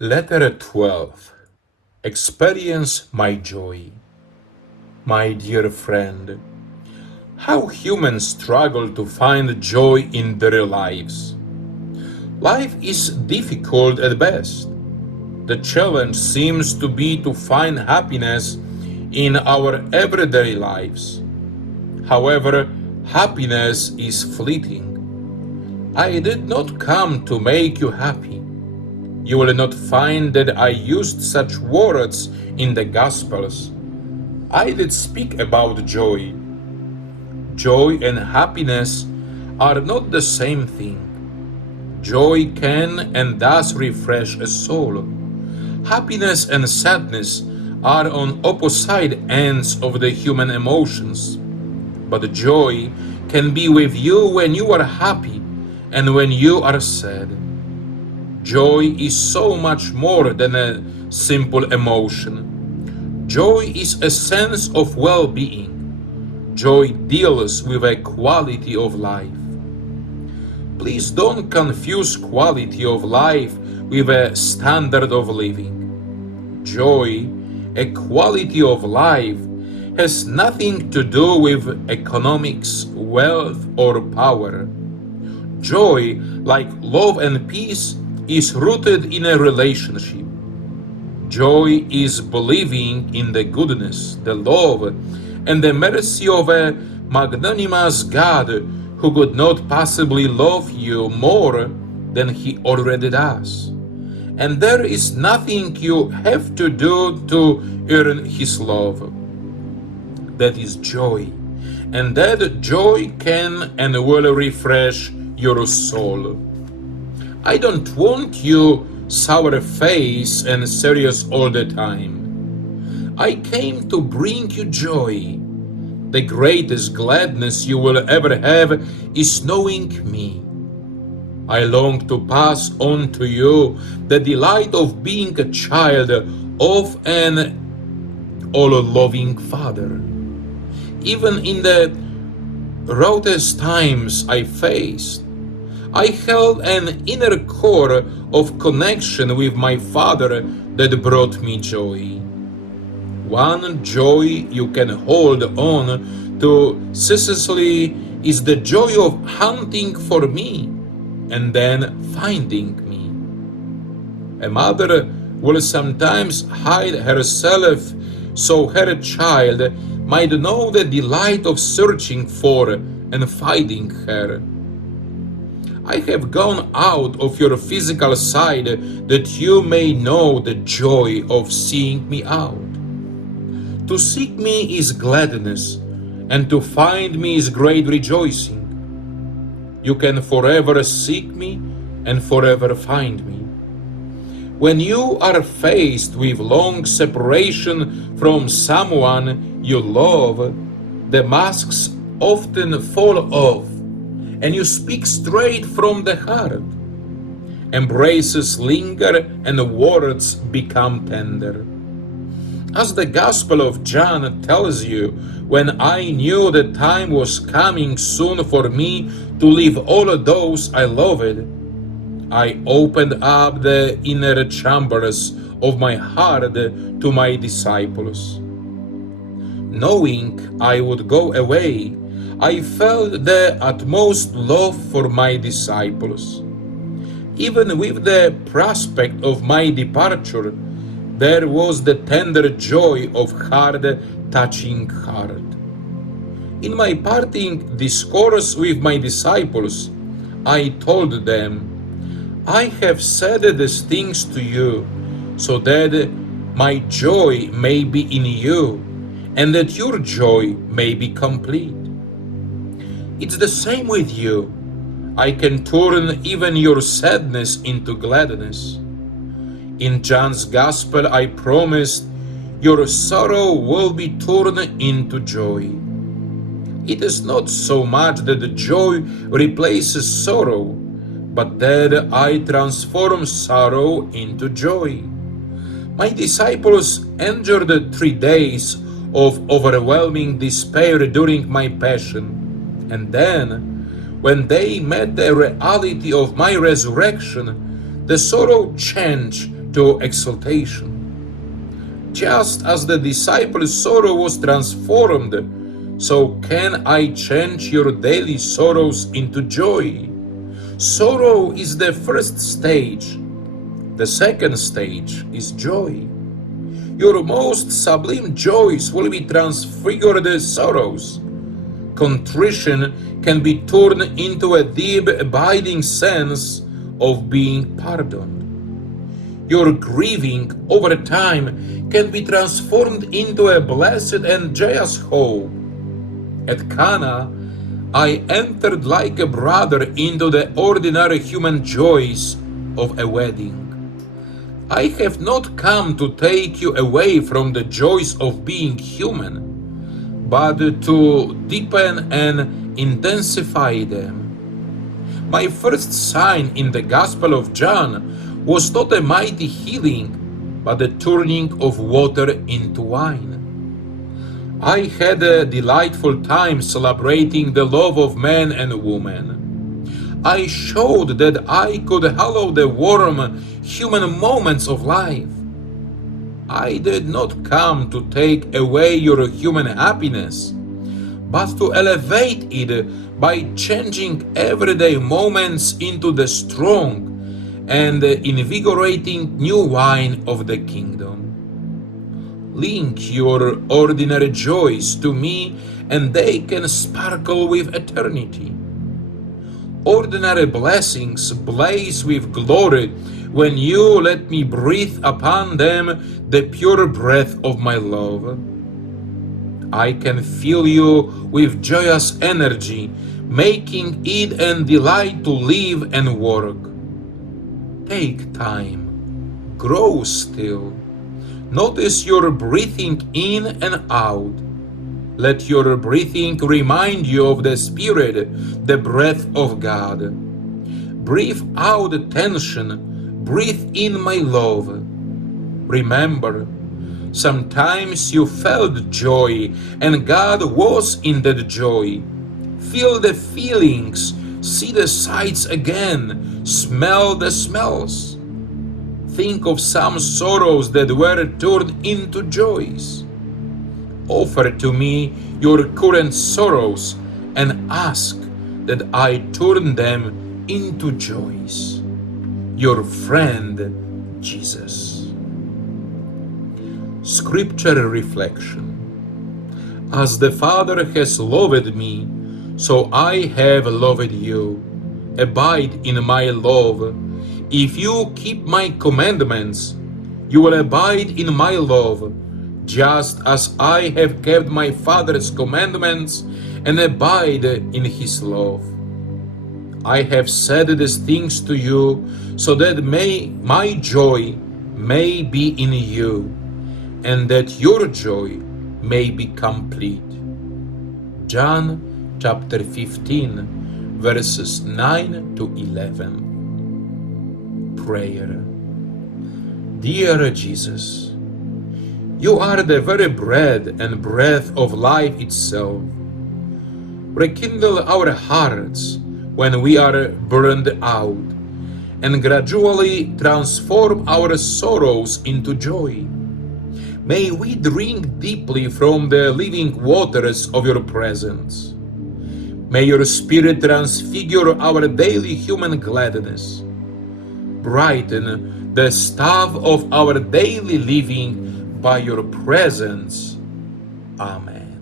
Letter 12. Experience my joy. My dear friend, how humans struggle to find joy in their lives. Life is difficult at best. The challenge seems to be to find happiness in our everyday lives. However, happiness is fleeting. I did not come to make you happy. You will not find that I used such words in the Gospels. I did speak about joy. Joy and happiness are not the same thing. Joy can and does refresh a soul. Happiness and sadness are on opposite ends of the human emotions. But joy can be with you when you are happy and when you are sad. Joy is so much more than a simple emotion. Joy is a sense of well-being. Joy deals with a quality of life. Please don't confuse quality of life with a standard of living. Joy, a quality of life, has nothing to do with economics, wealth, or power. Joy, like love and peace, is rooted in a relationship. Joy is believing in the goodness, the love, and the mercy of a magnanimous God who could not possibly love you more than he already does. And there is nothing you have to do to earn his love. That is joy. And that joy can and will refresh your soul. I don't want you sour face and serious all the time. I came to bring you joy. The greatest gladness you will ever have is knowing me. I long to pass on to you the delight of being a child of an all-loving Father. Even in the roughest times I faced, I held an inner core of connection with my Father that brought me joy. One joy you can hold on to ceaselessly is the joy of hunting for me and then finding me. A mother will sometimes hide herself so her child might know the delight of searching for and finding her. I have gone out of your physical side that you may know the joy of seeing me out. To seek me is gladness, and to find me is great rejoicing. You can forever seek me and forever find me. When you are faced with long separation from someone you love, the masks often fall off, and you speak straight from the heart. Embraces linger and words become tender. As the Gospel of John tells you, when I knew the time was coming soon for me to leave all those I loved, I opened up the inner chambers of my heart to my disciples. Knowing I would go away, I felt the utmost love for my disciples. Even with the prospect of my departure, there was the tender joy of heart touching heart. In my parting discourse with my disciples, I told them, I have said these things to you, so that my joy may be in you, and that your joy may be complete. It's the same with you. I can turn even your sadness into gladness. In John's Gospel, I promised, your sorrow will be turned into joy. It is not so much that the joy replaces sorrow, but that I transform sorrow into joy. My disciples endured 3 days of overwhelming despair during my passion, and then, when they met the reality of my resurrection, the sorrow changed into exaltation. Just as the disciples' sorrow was transformed, so can I change your daily sorrows into joy. Sorrow is the first stage. The second stage is joy. Your most sublime joys will be transfigured sorrows. Contrition can be turned into a deep, abiding sense of being pardoned. Your grieving over time can be transformed into a blessed and joyous hope. At Cana, I entered like a brother into the ordinary human joys of a wedding. I have not come to take you away from the joys of being human, but to deepen and intensify them. My first sign in the Gospel of John was not a mighty healing, but the turning of water into wine. I had a delightful time celebrating the love of man and woman. I showed that I could hallow the warm human moments of life. I did not come to take away your human happiness, but to elevate it by changing everyday moments into the strong and invigorating new wine of the kingdom. Link your ordinary joys to me, and they can sparkle with eternity. Ordinary blessings blaze with glory when you let me breathe upon them the pure breath of my love. I can fill you with joyous energy, making it a delight to live and work. Take time, grow still. Notice your breathing in and out. Let your breathing remind you of the Spirit, the breath of God. Breathe out tension, breathe in my love. Remember, sometimes you felt joy, and God was in that joy. Feel the feelings, see the sights again, smell the smells. Think of some sorrows that were turned into joys. Offer to me your current sorrows and ask that I turn them into joys. Your friend, Jesus. Scripture reflection. As the Father has loved me, so I have loved you. Abide in my love. If you keep my commandments, you will abide in my love, just as I have kept my Father's commandments and abide in his love. I have said these things to you, so that my joy may be in you, and that your joy may be complete. John chapter 15, verses 9 to 11. Prayer. Dear Jesus, you are the very bread and breath of life itself. Rekindle our hearts when we are burned out, and gradually transform our sorrows into joy. May we drink deeply from the living waters of your presence. May your Spirit transfigure our daily human gladness. Brighten the staff of our daily living by your presence. Amen.